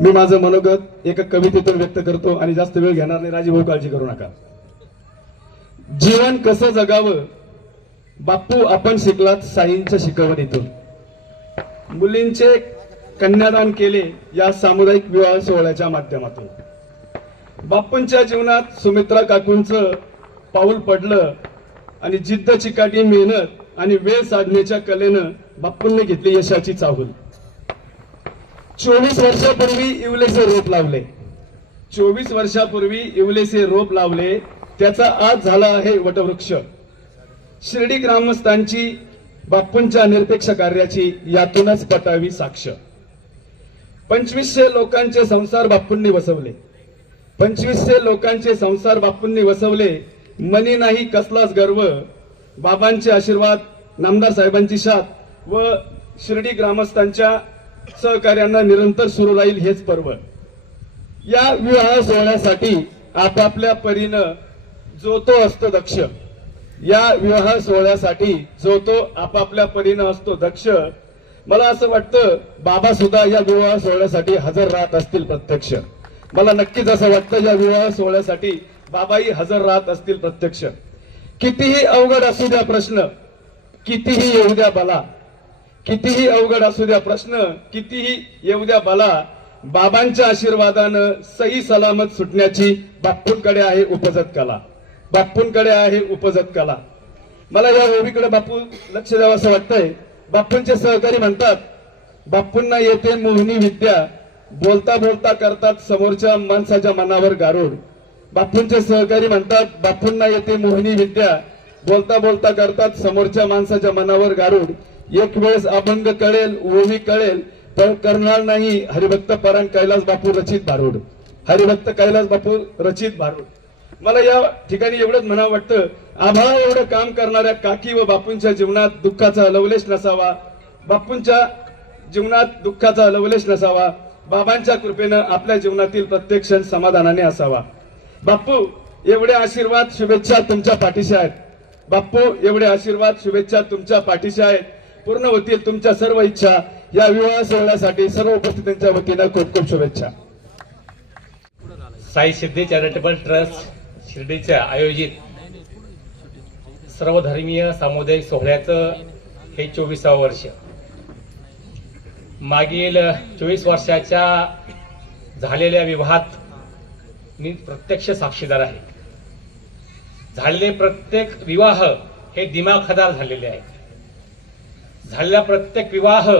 मी माझं मनोगत एका कवितेतून व्यक्त करतो आणि जास्त वेळ घेणार नाही. राजीभाऊ काळजी करू नका. जीवन कसं जगावं? बापू आपण शिकलात साईंच्या शिकवणीतून. मुलींचे कन्यादान केले या सामुदायिक विवाह सोहळ्याच्या माध्यमातून. बापूंच्या जीवनात सुमित्रा काकूंचं पाऊल पडलं आणि जिद्द चिकाटी मेहनत आणि वेळ साधण्याच्या कलेनं बापूंनी घेतली यशाची चाहूल. चोवीस वर्षापूर्वी इवलेचे रोप लावले. चोवीस वर्षापूर्वी इवलेचे रोप लावले. त्याचा आज झाला आहे वटवृक्ष. शिर्डी ग्रामस्थांची बापूंच्या निरपेक्ष कार्याची यातूनच पटावी साक्ष. पंचवीसशे लोकांचे संसार बापूंनी वसवले. पंचवीसशे लोकांचे संसार बापूंनी वसवले. मनी नाही कसलाच गर्व. बाबांचे आशीर्वाद नामदार साहेबांची साथ व शिर्डी ग्रामस्थांच्या सहकार्यांना निरंतर सुरू राहील हेच पर्व. या विवाह सोहळ्यासाठी आपापल्या परीनं जो तो असतो दक्ष या विवाह सोहळ्यासाठी जो तो आपापल्या परीनं असतो दक्ष मला असं वाटतं बाबा सुद्धा या विवाह सोहळ्यासाठी हजर राहत असतील प्रत्यक्ष. मला नक्कीच असं वाटतं या विवाह सोहळ्यासाठी बाबाही हजर राहत असतील प्रत्यक्ष. कितीही अवघड असू द्या प्रश्न कितीही येऊ द्या बला कितीही अवघड असू द्या प्रश्न कितीही येऊ द्या मला बाबांच्या आशीर्वादानं सही सलामत सुटण्याची बाप्पूंकडे आहे उपजत कला. बापूंकडे आहे उपजत कला. मला या ओळीकडे बापू लक्ष द्यावं असं वाटतंय. बाप्पूंचे सहकारी म्हणतात बापूंना येते मोहिनी विद्या. बोलता बोलता करतात समोरच्या माणसाच्या मनावर गारुड. बापूंचे सहकारी म्हणतात बापूंना येते मोहिनी विद्या. बोलता बोलता करतात समोरच्या माणसाच्या मनावर गारुड. एक वेळेस अभंग कळेल ओवी कळेल पण करणार नाही हरिभक्त परांग कैलास बापू रचित भारूड. हरिभक्त कैलास बापू रचित भारूड. मला या ठिकाणी एवढंच म्हणावं वाटतं आम्हाला एवढं काम करणाऱ्या काकी व बापूंच्या जीवनात दुःखाचा लवलेश नसावा. बापूंच्या जीवनात दुःखाचा लवलेश नसावा. बाबांच्या कृपेनं आपल्या जीवनातील प्रत्येक क्षण समाधानाने असावा. बापू एवढे आशीर्वाद शुभेच्छा तुमच्या पाठीशी आहेत. बापू एवढे आशीर्वाद शुभेच्छा तुमच्या पाठीशी आहेत. पूर्ण होतील तुमच्या सर्व इच्छा या विवाह सोहळ्यासाठी सर्व उपस्थितांच्या वतीनं खूप खूप शुभेच्छा. साई सिद्धी चॅरिटेबल ट्रस्ट शिर्डीच्या आयोजित सर्वधर्मीय सामुदायिक सोहळ्याचं हे चोवीसावं वर्ष. मागील चोवीस वर्षाच्या झालेल्या विवाहात मी प्रत्यक्ष साक्षीदार आहे. झालेले प्रत्येक विवाह हे दिमाखदार झालेले आहेत. झालेला प्रत्येक विवाह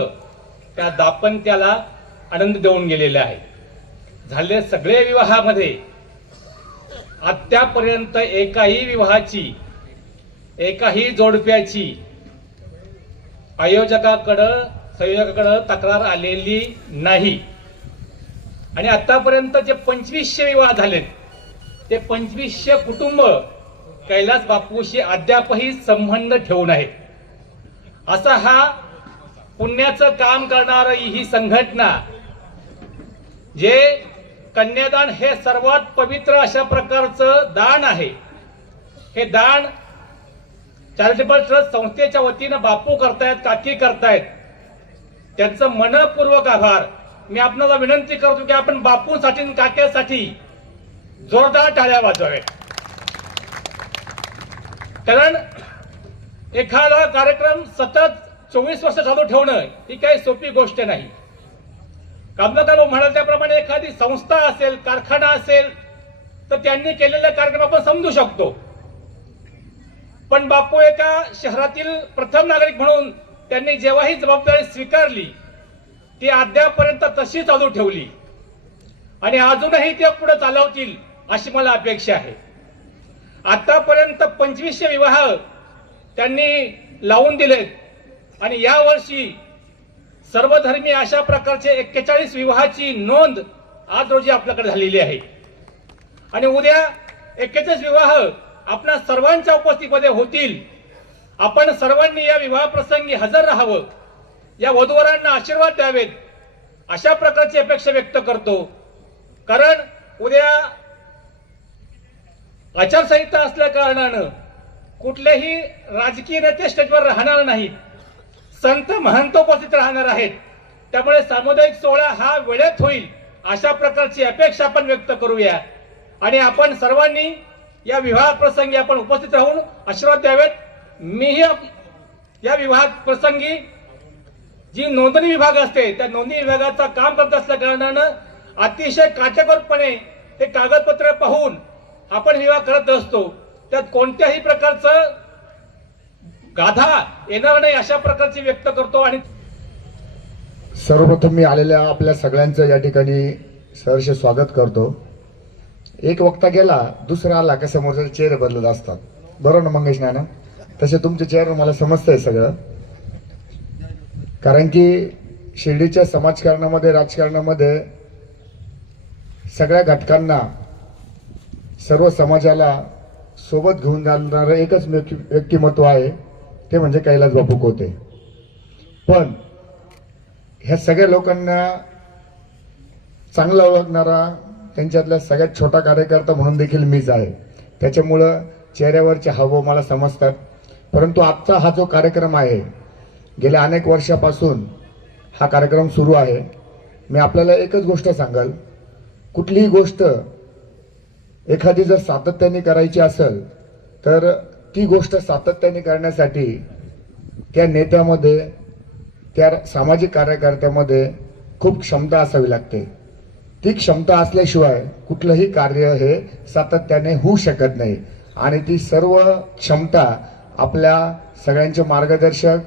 त्या दाम्पत्याला आनंद देऊन गेलेले आहे. झाले सगळे विवाहामध्ये आत्यापर्यंत एकाही विवाहाची एकाही जोडप्याची आयोजकाकडं संयोजकाकडं तक्रार आलेली नाही. आणि आतापर्यंत जे पंचवीसशे विवाह झालेत ते पंचवीसशे कुटुंब कैलास बापूशी अद्यापही संबंध ठेवून आहेत. असा हा पुण्याचं काम करणारी ही संघटना जे कन्यादान हे सर्वात पवित्र अशा प्रकारचं दान आहे. हे दान चॅरिटेबल ट्रस्ट संस्थेच्या वतीनं बापू करतायत काकी करतायत. त्यांचं मनपूर्वक आभार. मी आपणाला विनंती करतो की आपण बापूसाठी काक्यासाठी जोरदार टाळ्या वाजवाव्यात. कारण एखादा कार्यक्रम सतत चोवीस वर्ष चालू ठेवणं ही काही सोपी गोष्ट नाही. कामगार म्हणाल त्याप्रमाणे एखादी संस्था असेल कारखाना असेल तर त्यांनी केलेला कार्यक्रम आपण समजू शकतो. पण बापू एका शहरातील प्रथम नागरिक म्हणून त्यांनी जेव्हा ही जबाबदारी स्वीकारली ती अद्यापर्यंत तशी चालू ठेवली. आणि अजूनही ते पुढे चालवतील अशी मला अपेक्षा आहे. आतापर्यंत पंचवीसशे विवाह त्यांनी लावून दिलेत. आणि या वर्षी सर्वधर्मी अशा प्रकारचे एक्केचाळीस विवाहाची नोंद आज रोजी आपल्याकडे झालेली आहे. आणि उद्या एक्केचाळीस विवाह आपल्या सर्वांच्या उपस्थितीमध्ये होतील. आपण सर्वांनी या विवाह प्रसंगी हजर राहावं. या वधूवरांना आशीर्वाद द्यावेत. अशा प्रकारची अपेक्षा व्यक्त करतो. कारण उद्या आचारसंहिता असल्या कारणानं कुठल्याही राजकीय नेते स्टेजवर राहणार नाही. संत महंत उपस्थित राहणार आहेत. त्यामुळे सामुदायिक सोहळा हा वेळेत होईल अशा प्रकारची अपेक्षा आपण व्यक्त करूया. आणि आपण सर्वांनी या विवाह प्रसंगी आपण उपस्थित राहून आशीर्वाद द्यावेत. मीही या विवाह प्रसंगी जी नोंदणी विभाग असते त्या नोंदणी विभागाचा काम करत असल्या कारणानं अतिशय काटेकोरपणे हे कागदपत्र पाहून आपण विवाह करत असतो. त्यात कोणत्याही प्रकारचं गाधा येणार नाही अशा प्रकारची व्यक्त करतो आणि सर्वप्रथम मी आलेल्या आपल्या सगळ्यांचं या ठिकाणी सहर्ष स्वागत करतो. एक वक्ता गेला दुसरा आला का समोरचे चेहरे बदलत असतात. बरोबर ना मंगेश नाना? तसे तुमचे चेहरे मला समजतंय सगळं. कारण की शिर्डीच्या समाजकारणामध्ये राजकारणामध्ये सगळ्या घटकांना सर्व समाजाला सोबत घेऊन जाणारं एकच व्यक्ती- व्यक्तिमत्व आहे ते म्हणजे कैलास बापू कोते. पण ह्या सगळ्या लोकांना चांगला ओळखणारा त्यांच्यातला सगळ्यात छोटा कार्यकर्ता म्हणून देखील मीच आहे. त्याच्यामुळं चेहऱ्यावरचे हावभाव मला समजतात. परंतु आजचा हा जो कार्यक्रम आहे गेल्या अनेक वर्षापासून हा कार्यक्रम सुरू आहे. मी आपल्याला एकच गोष्ट सांगाल. कुठलीही गोष्ट एखादी जर सातत्याने करायची असेल तर ती गोष्ट सातत्याने करण्यासाठी त्या नेत्यामध्ये त्या सामाजिक कार्यकर्त्यामध्ये खूप क्षमता असावी लागते. ती क्षमता असल्याशिवाय कुठलंही कार्य हे सातत्याने होऊ शकत नाही. आणि ती सर्व क्षमता आपल्या सगळ्यांचे मार्गदर्शक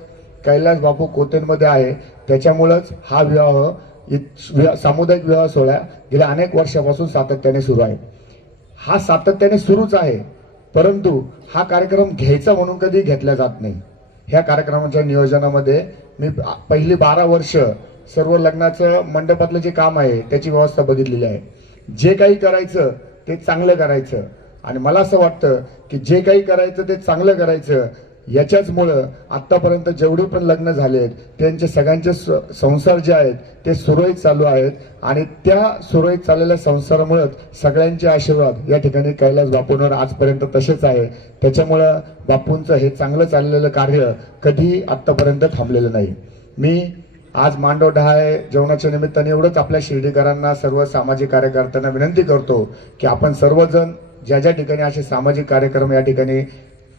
कैलास बापू कोतेंमध्ये आहे. त्याच्यामुळंच हा विवाह इत- सामुदायिक विवाह सोहळा गेल्या अनेक वर्षापासून सातत्याने सुरू आहे. हा सातत्याने सुरूच आहे. परंतु हा कार्यक्रम घ्यायचा म्हणून कधी घेतला जात नाही. ह्या कार्यक्रमाच्या नियोजनामध्ये मी पहिली बारा वर्ष सर्व लग्नाचं मंडपातलं जे काम आहे त्याची व्यवस्था बघितलेली आहे. जे काही करायचं ते चांगलं करायचं. आणि मला असं वाटतं की जे काही करायचं ते चांगलं करायचं. याच्याचमुळं आत्तापर्यंत जेवढे पण लग्न झाले आहेत त्यांचे सगळ्यांचे स- संसार जे आहेत ते सुरळीत चालू आहेत आणि त्या सुरळीत चाललेल्या संसारामुळं सगळ्यांचे आशीर्वाद या ठिकाणी कैलास बापूंवर आजपर्यंत तसेच आहे. त्याच्यामुळं बापूंचं हे चांगलं चाललेलं कार्य कधीही आत्तापर्यंत थांबलेलं नाही. मी आज मांडव डहाळे जेवणाच्या निमित्ताने एवढंच आपल्या शिर्डीकरांना सर्व सामाजिक कार्यकर्त्यांना विनंती करतो की आपण सर्वजण ज्या ज्या ठिकाणी असे सामाजिक कार्यक्रम या ठिकाणी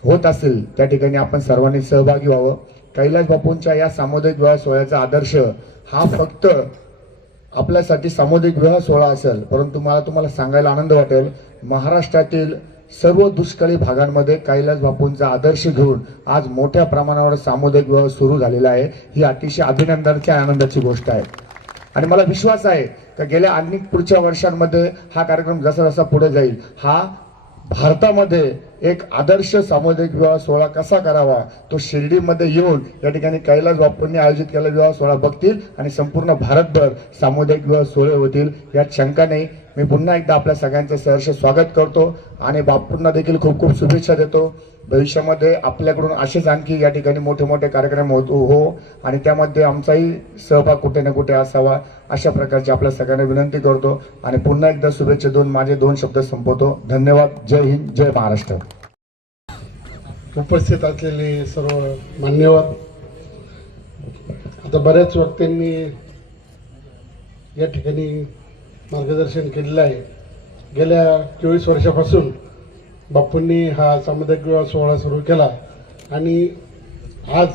होत असेल त्या ठिकाणी आपण सर्वांनी सहभागी व्हावं. कैलास बापूंच्या या सामुदायिक विवाह सोहळ्याचा आदर्श हा फक्त आपल्यासाठी सामुदायिक विवाह सोहळा असेल परंतु मला तुम्हाला सांगायला आनंद वाटेल महाराष्ट्रातील सर्व दुष्काळी भागांमध्ये कैलास बापूंचा आदर्श घेऊन आज मोठ्या प्रमाणावर सामुदायिक विवाह सुरू झालेला आहे. ही अतिशय अभिनंदनाची आनंदाची गोष्ट आहे. आणि मला विश्वास आहे का गेल्या अनेक पुढच्या वर्षांमध्ये हा कार्यक्रम जसा जसा पुढे जाईल हा भारतामध्ये एक आदर्श सामुदायिक विवाह सोहळा कसा करावा? तो शिर्डीमध्ये येऊन या ठिकाणी कैलास बापूंनी आयोजित केलेला विवाह सोहळा बघतील आणि संपूर्ण भारतभर सामुदायिक विवाह सोहळे होतील. यात शंका नाही. मी पुन्हा एकदा आपल्या सगळ्यांचं सहर्ष स्वागत करतो आणि बापूंना देखील खूप खूप शुभेच्छा देतो. भविष्यामध्ये आपल्याकडून असेच आणखी या ठिकाणी मोठे मोठे कार्यक्रम होत हो आणि त्यामध्ये आमचाही सहभाग कुठे ना कुठे असावा अशा प्रकारची आपल्या सगळ्यांना विनंती करतो आणि पुन्हा एकदा शुभेच्छा देऊन माझे दोन शब्द संपवतो. धन्यवाद. जय हिंद जय महाराष्ट्र. उपस्थित असलेले सर्व मान्यवर आता बऱ्याच वक्त्यांनी या ठिकाणी मार्गदर्शन केलेलं आहे. गेल्या चोवीस वर्षापासून बापूंनी हा सामुदायिक विवाह सोहळा सुरू केला आणि आज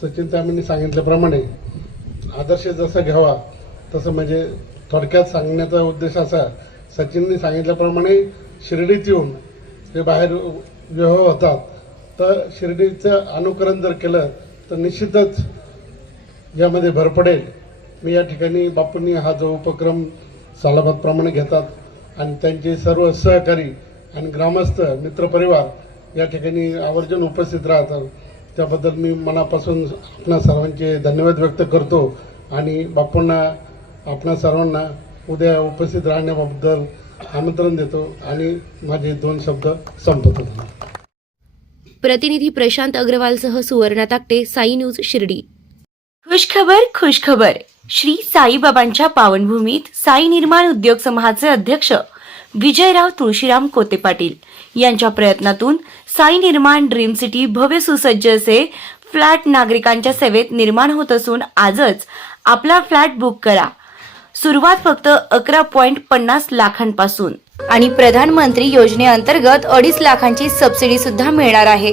सचिन तामींनी सांगितल्याप्रमाणे आदर्श जसा घ्यावा तसं म्हणजे थोडक्यात सांगण्याचा उद्देश असा सचिनने सांगितल्याप्रमाणे शिर्डीत येऊन जे बाहेर विवाह होतात. तर शिर्डीचं अनुकरण जर केलं तर निश्चितच यामध्ये भर पडेल. मी या ठिकाणी बापूंनी हा जो उपक्रम सालाबादप्रमाणे घेतात आणि त्यांचे सर्व सहकारी आणि ग्रामस्थ मित्रपरिवार या ठिकाणी आवर्जून उपस्थित राहतात. त्याबद्दल मी मनापासून आपणा सर्वांचे धन्यवाद व्यक्त करतो आणि बापूंना आपणा सर्वांना उद्या उपस्थित राहण्याबद्दल आमंत्रण देतो आणि माझे दोन शब्द संपवतो. प्रतिनिधी प्रशांत अग्रवालसह सुवर्णा ताकटे साई न्यूज शिर्डी. खुशखबर खुशखबर. श्री साईबाबांच्या पावनभूमीत साई निर्माण उद्योग समूहाचे अध्यक्ष विजयराव तुळशीराम कोते पाटील यांच्या प्रयत्नातून साई निर्माण ड्रीम सिटी भव्य सुसज्ज असे फ्लॅट नागरिकांच्या सेवेत निर्माण होत असून आजच आपला फ्लॅट बुक करा. सुरुवात फक्त अकरा पॉइंट पन्नास लाखांपासून. आणि प्रधानमंत्री योजनेअंतर्गत अडीच लाखांची सबसिडी सुद्धा मिळणार आहे.